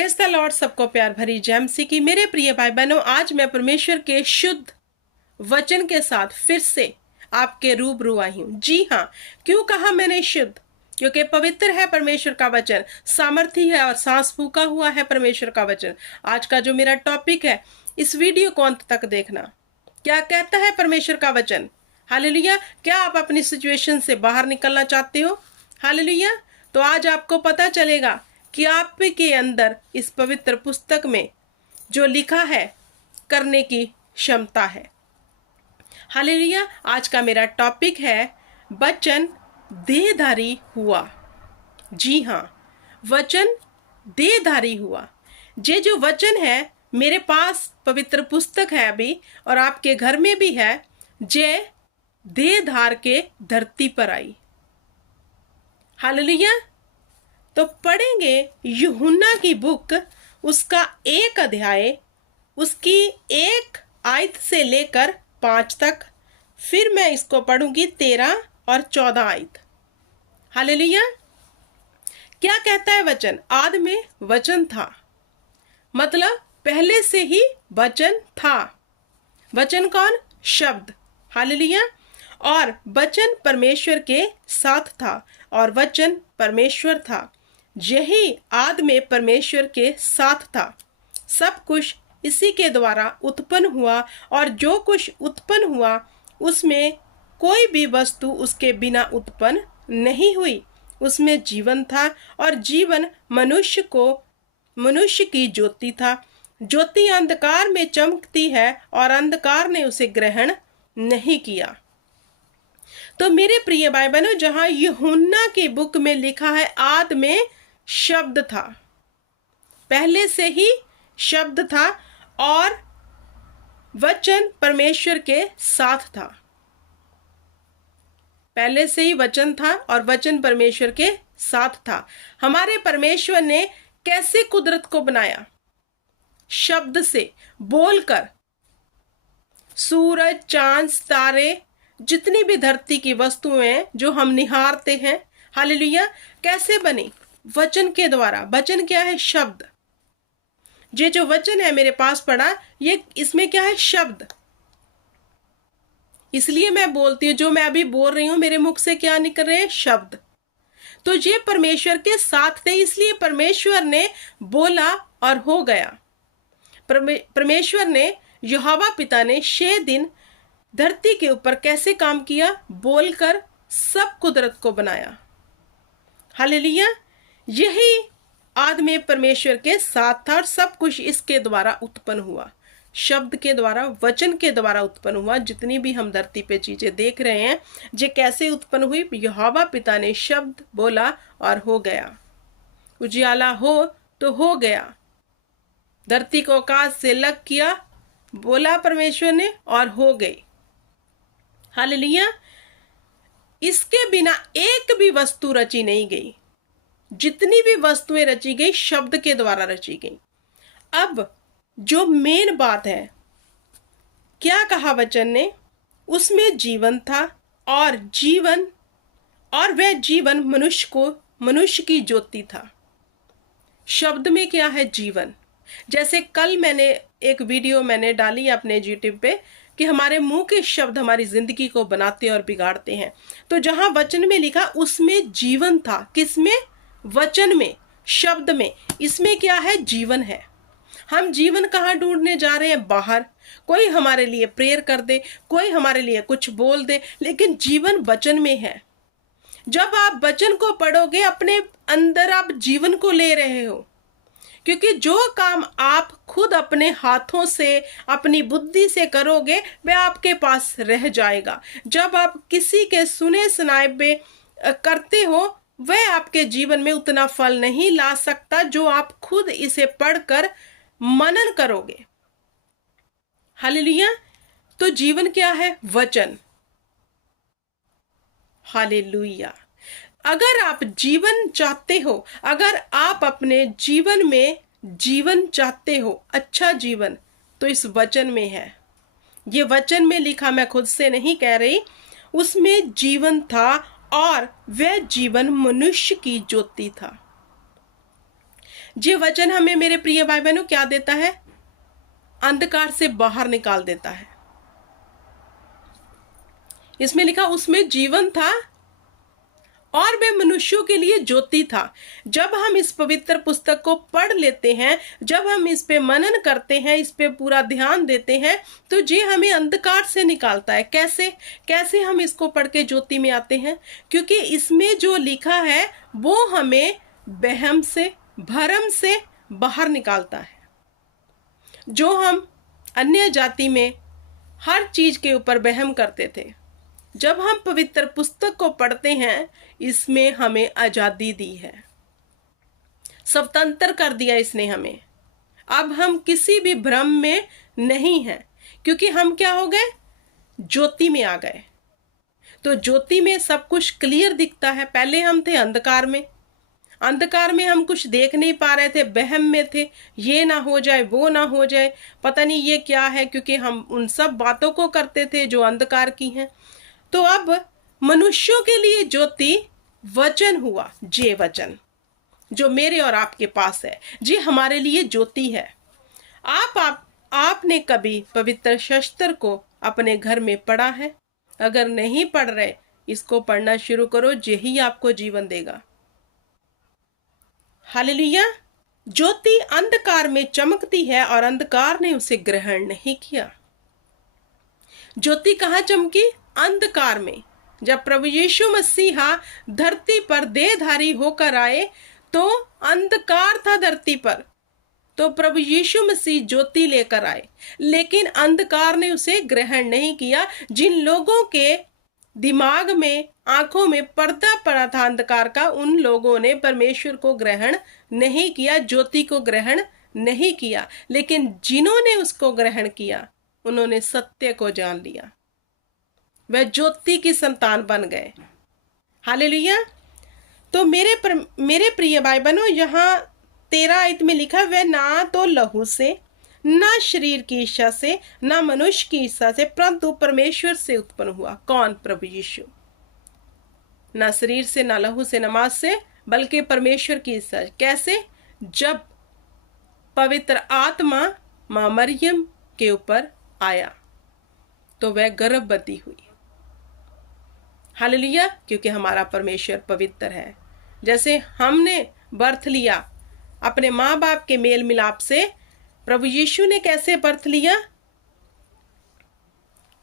Praise the Lord. सबको प्यार भरी जय मसीह की। मेरे प्रिय भाई बहनों, आज मैं परमेश्वर के शुद्ध वचन के साथ फिर से आपके रूबरू आई हूँ। जी हाँ, क्यों कहा मैंने शुद्ध? क्योंकि पवित्र है परमेश्वर का वचन, सामर्थी है और सांस फूका हुआ है परमेश्वर का वचन। आज का जो मेरा टॉपिक है, इस वीडियो को अंत तक देखना। क्या कहता है परमेश्वर का वचन? हालेलुया। क्या आप अपनी सिचुएशन से बाहर निकलना चाहते हो? हालेलुया। तो आज आपको पता चलेगा कि आपके अंदर इस पवित्र पुस्तक में जो लिखा है करने की क्षमता है। हालेलुया। आज का मेरा टॉपिक है वचन देहधारी हुआ। जी हाँ, वचन देहधारी हुआ। ये जो वचन है, मेरे पास पवित्र पुस्तक है अभी और आपके घर में भी है। जे देहधार के धरती पर आई। हालेलुया। तो पढ़ेंगे यूहन्ना की बुक, उसका 1 अध्याय, उसकी 1 आयत से लेकर 5 तक। फिर मैं इसको पढ़ूंगी 13 और 14 आयत। हालेलुया। क्या कहता है वचन? आदि में वचन था, मतलब पहले से ही वचन था। वचन कौन? शब्द। हालेलुया। और वचन परमेश्वर के साथ था और वचन परमेश्वर था। यही आदि में परमेश्वर के साथ था। सब कुछ इसी के द्वारा उत्पन्न हुआ और जो कुछ उत्पन्न हुआ उसमें कोई भी वस्तु उसके बिना उत्पन्न नहीं हुई। उसमें जीवन था और जीवन मनुष्य की ज्योति था। ज्योति अंधकार में चमकती है और अंधकार ने उसे ग्रहण नहीं किया। तो मेरे प्रिय भाई बहनों, जहां यूहन्ना की बुक में लिखा है आदि में शब्द था, पहले से ही शब्द था और वचन परमेश्वर के साथ था। पहले से ही वचन था और वचन परमेश्वर के साथ था। हमारे परमेश्वर ने कैसे कुदरत को बनाया? शब्द से, बोलकर। सूरज, चांद, तारे, जितनी भी धरती की वस्तुएं जो हम निहारते हैं, हालेलुया, कैसे बनी? वचन के द्वारा। वचन क्या है? शब्द। ये जो वचन है मेरे पास पड़ा, ये इसमें क्या है? शब्द। इसलिए मैं बोलती हूँ, जो मैं अभी बोल रही हूँ मेरे मुख से क्या निकल रहे हैं? शब्द। तो ये परमेश्वर के साथ थे, इसलिए परमेश्वर ने बोला और हो गया। परमेश्वर ने, यहोवा पिता ने 6 दिन धरती के ऊपर कैसे काम किया? बोलकर सब कुदरत को बनाया। हालेलुया। यही आदि में परमेश्वर के साथ था और सब कुछ इसके द्वारा उत्पन्न हुआ। शब्द के द्वारा, वचन के द्वारा उत्पन्न हुआ। जितनी भी हम धरती पे चीजें देख रहे हैं, ये कैसे उत्पन्न हुई? यहोवा पिता ने शब्द बोला और हो गया। उजियाला हो तो हो गया। धरती को आकाश से अलग किया, बोला परमेश्वर ने और हो गई। हालेलुया। इसके बिना एक भी वस्तु रची नहीं गई। जितनी भी वस्तुएं रची गई, शब्द के द्वारा रची गई। अब जो मेन बात है, क्या कहा वचन ने? उसमें जीवन था और वह जीवन मनुष्य की ज्योति था। शब्द में क्या है? जीवन। जैसे कल मैंने एक वीडियो डाली अपने यूट्यूब पे कि हमारे मुंह के शब्द हमारी जिंदगी को बनाते और बिगाड़ते हैं। तो जहां वचन में लिखा, उसमें जीवन था। किसमें? वचन में, शब्द में। इसमें क्या है? जीवन है। हम जीवन कहाँ ढूंढने जा रहे हैं? बाहर। कोई हमारे लिए प्रेयर कर दे, कोई हमारे लिए कुछ बोल दे, लेकिन जीवन वचन में है। जब आप वचन को पढ़ोगे, अपने अंदर आप जीवन को ले रहे हो। क्योंकि जो काम आप खुद अपने हाथों से, अपनी बुद्धि से करोगे, वह आपके पास रह जाएगा। जब आप किसी के सुने सुनाए पे करते हो, वह आपके जीवन में उतना फल नहीं ला सकता जो आप खुद इसे पढ़कर मनन करोगे। हालेलुया। तो जीवन क्या है? वचन। हालेलुया। अगर आप जीवन चाहते हो, अगर आप अपने जीवन में जीवन चाहते हो, अच्छा जीवन, तो इस वचन में है। ये वचन में लिखा, मैं खुद से नहीं कह रही। उसमें जीवन था और वह जीवन मनुष्य की ज्योति था। ये वचन हमें मेरे प्रिय भाई बहनों क्या देता है? अंधकार से बाहर निकाल देता है। इसमें लिखा उसमें जीवन था और वह मनुष्यों के लिए ज्योति था। जब हम इस पवित्र पुस्तक को पढ़ लेते हैं, जब हम इस पे मनन करते हैं, इस पे पूरा ध्यान देते हैं, तो ये हमें अंधकार से निकालता है। कैसे कैसे हम इसको पढ़ के ज्योति में आते हैं? क्योंकि इसमें जो लिखा है वो हमें वहम से, भरम से बाहर निकालता है। जो हम अन्य जाति में हर चीज के ऊपर वहम करते थे, जब हम पवित्र पुस्तक को पढ़ते हैं, इसमें हमें आजादी दी है, स्वतंत्र कर दिया इसने हमें। अब हम किसी भी भ्रम में नहीं हैं, क्योंकि हम क्या हो गए? ज्योति में आ गए। तो ज्योति में सब कुछ क्लियर दिखता है। पहले हम थे अंधकार में, अंधकार में हम कुछ देख नहीं पा रहे थे, वहम में थे, ये ना हो जाए, वो ना हो जाए, पता नहीं ये क्या है, क्योंकि हम उन सब बातों को करते थे जो अंधकार की हैं। तो अब मनुष्यों के लिए ज्योति वचन हुआ। जे वचन जो मेरे और आपके पास है, जी हमारे लिए ज्योति है। आपने कभी पवित्र शास्त्र को अपने घर में पढ़ा है? अगर नहीं पढ़ रहे, इसको पढ़ना शुरू करो, यही आपको जीवन देगा। हालेलुया। ज्योति अंधकार में चमकती है और अंधकार ने उसे ग्रहण नहीं किया। ज्योति कहाँ चमकी? अंधकार में। जब प्रभु यीशु मसीहा धरती पर देहधारी होकर आए तो अंधकार था धरती पर, तो प्रभु यीशु मसीह ज्योति लेकर आए, लेकिन अंधकार ने उसे ग्रहण नहीं किया। जिन लोगों के दिमाग में, आंखों में पर्दा पड़ा था अंधकार का, उन लोगों ने परमेश्वर को ग्रहण नहीं किया, ज्योति को ग्रहण नहीं किया। लेकिन जिन्होंने उसको ग्रहण किया, उन्होंने सत्य को जान लिया, वह ज्योति की संतान बन गए। हालेलुया। तो मेरे प्रिय भाई बहनों, यहाँ 13 आयत में लिखा, वह ना तो लहू से, ना शरीर की इच्छा से, ना मनुष्य की इच्छा से, परंतु परमेश्वर से उत्पन्न हुआ। कौन? प्रभु यीशु। ना शरीर से, ना लहू से, ना मांस से, बल्कि परमेश्वर की इच्छा। कैसे? जब पवित्र आत्मा मां मरियम के ऊपर आया तो वह गर्भवती हुई। हालेलुया। क्योंकि हमारा परमेश्वर पवित्र है। जैसे हमने बर्थ लिया अपने माँ बाप के मेल मिलाप से, प्रभु यीशु ने कैसे बर्थ लिया?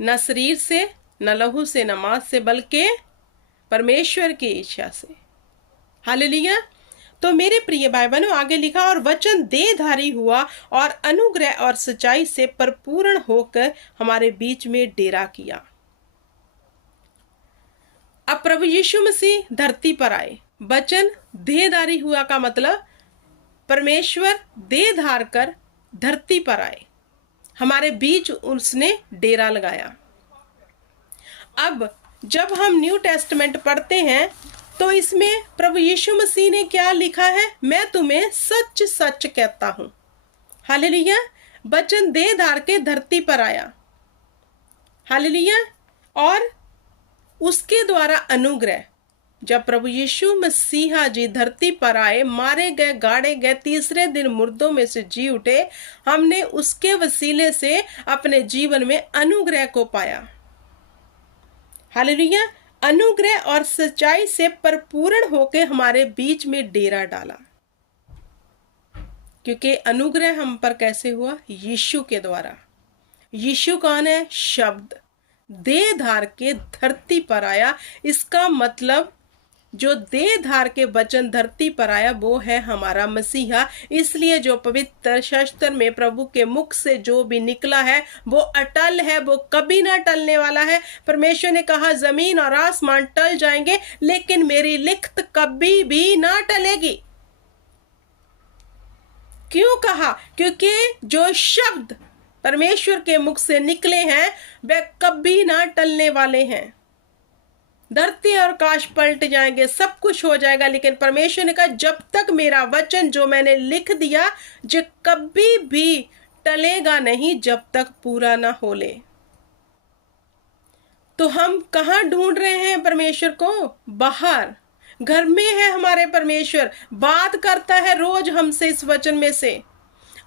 न शरीर से, न लहू से, न मांस से, बल्कि परमेश्वर की इच्छा से। हालेलुया। तो मेरे प्रिय भाई बहनों, आगे लिखा, और वचन देहधारी हुआ और अनुग्रह और सच्चाई से परिपूर्ण होकर हमारे बीच में डेरा किया। अब प्रभु यीशु मसीह धरती पर आए, वचन देहधारी हुआ का मतलब परमेश्वर देह धार कर धरती पर आए, हमारे बीच उसने डेरा लगाया। अब जब हम न्यू टेस्टमेंट पढ़ते हैं तो इसमें प्रभु यीशु मसीह ने क्या लिखा है? मैं तुम्हें सच सच कहता हूं। हालेलुया। वचन देह धार के धरती पर आया। हालेलुया। और उसके द्वारा अनुग्रह, जब प्रभु यीशु मसीहा जी धरती पर आए, मारे गए, गाड़े गए, तीसरे दिन मुर्दों में से जी उठे, हमने उसके वसीले से अपने जीवन में अनुग्रह को पाया। हालेलुया। अनुग्रह और सच्चाई से परिपूर्ण होकर हमारे बीच में डेरा डाला। क्योंकि अनुग्रह हम पर कैसे हुआ? यीशु के द्वारा। यीशु कौन है? शब्द देह धार के धरती पर आया। इसका मतलब जो देह धार के वचन धरती पर आया वो है हमारा मसीहा। इसलिए जो पवित्र शास्त्र में प्रभु के मुख से जो भी निकला है वो अटल है, वो कभी ना टलने वाला है। परमेश्वर ने कहा जमीन और आसमान टल जाएंगे लेकिन मेरी लिखत कभी भी ना टलेगी। क्यों कहा? क्योंकि जो शब्द परमेश्वर के मुख से निकले हैं वे कभी ना टलने वाले हैं। धरती और आकाश पलट जाएंगे, सब कुछ हो जाएगा, लेकिन परमेश्वर ने कहा जब तक मेरा वचन जो मैंने लिख दिया जो कभी भी टलेगा नहीं जब तक पूरा ना हो ले। तो हम कहाँ ढूंढ रहे हैं परमेश्वर को? बाहर। घर में है हमारे परमेश्वर, बात करता है रोज हमसे इस वचन में से।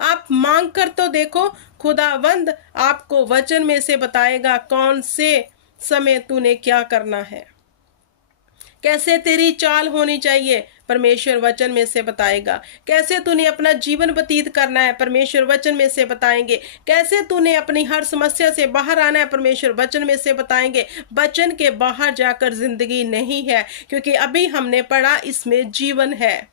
आप मांग कर तो देखो, खुदावंद आपको वचन में से बताएगा कौन से समय तूने क्या करना है, कैसे तेरी चाल होनी चाहिए, परमेश्वर वचन में से बताएगा। कैसे तूने अपना जीवन व्यतीत करना है, परमेश्वर वचन में से बताएंगे। कैसे तूने अपनी हर समस्या से बाहर आना है, परमेश्वर वचन में से बताएंगे। वचन के बाहर जाकर जिंदगी नहीं है, क्योंकि अभी हमने पढ़ा इसमें जीवन है।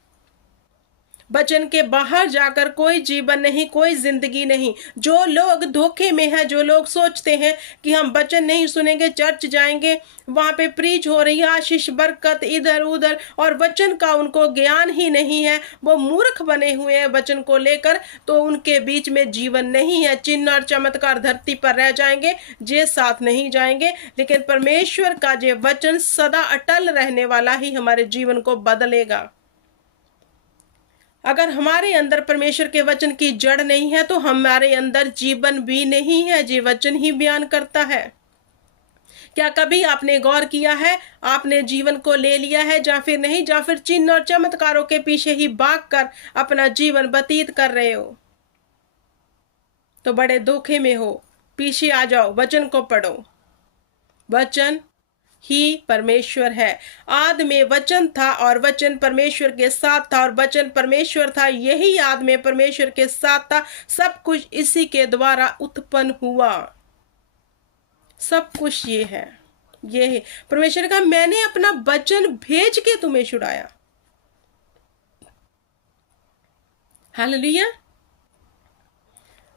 वचन के बाहर जाकर कोई जीवन नहीं, कोई जिंदगी नहीं। जो लोग धोखे में हैं, जो लोग सोचते हैं कि हम वचन नहीं सुनेंगे, चर्च जाएंगे, वहां पे प्रीच हो रही है आशीष बरकत इधर उधर, और वचन का उनको ज्ञान ही नहीं है, वो मूर्ख बने हुए हैं वचन को लेकर, तो उनके बीच में जीवन नहीं है। चिन्ह और चमत्कार धरती पर रह जाएंगे, जे साथ नहीं जाएंगे। लेकिन परमेश्वर का जे वचन सदा अटल रहने वाला ही हमारे जीवन को बदलेगा। अगर हमारे अंदर परमेश्वर के वचन की जड़ नहीं है तो हमारे अंदर जीवन भी नहीं है। जी वचन ही बयान करता है। क्या कभी आपने गौर किया है, आपने जीवन को ले लिया है या फिर नहीं, या फिर चिन्ह और चमत्कारों के पीछे ही भागकर अपना जीवन व्यतीत कर रहे हो? तो बड़े धोखे में हो। पीछे आ जाओ, वचन को पढ़ो। वचन ही परमेश्वर है। आदि में वचन था और वचन परमेश्वर के साथ था और वचन परमेश्वर था। यही आदि में परमेश्वर के साथ था। सब कुछ इसी के द्वारा उत्पन्न हुआ। सब कुछ ये है, ये है। परमेश्वर का मैंने अपना वचन भेज के तुम्हें छुड़ाया। हालेलुया।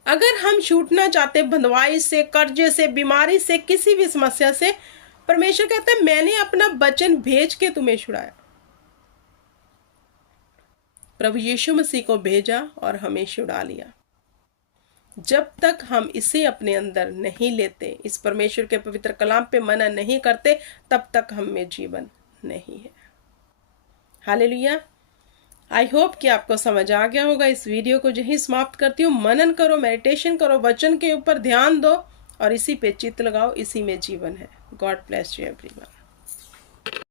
अगर हम छूटना चाहते बंधुआई से, कर्जे से, बीमारी से, किसी भी समस्या से, परमेश्वर कहता है मैंने अपना वचन भेज के तुम्हें छुड़ाया। प्रभु यीशु मसीह को भेजा और हमें छुड़ा लिया। जब तक हम इसे अपने अंदर नहीं लेते, इस परमेश्वर के पवित्र कलाम पे मनन नहीं करते, तब तक हम में जीवन नहीं है। हालेलुया। आई होप कि आपको समझ आ गया होगा। इस वीडियो को यहीं समाप्त करती हूँ। मनन करो, मेडिटेशन करो, वचन के ऊपर ध्यान दो और इसी पे चित्त लगाओ। इसी में जीवन है। God bless you everyone.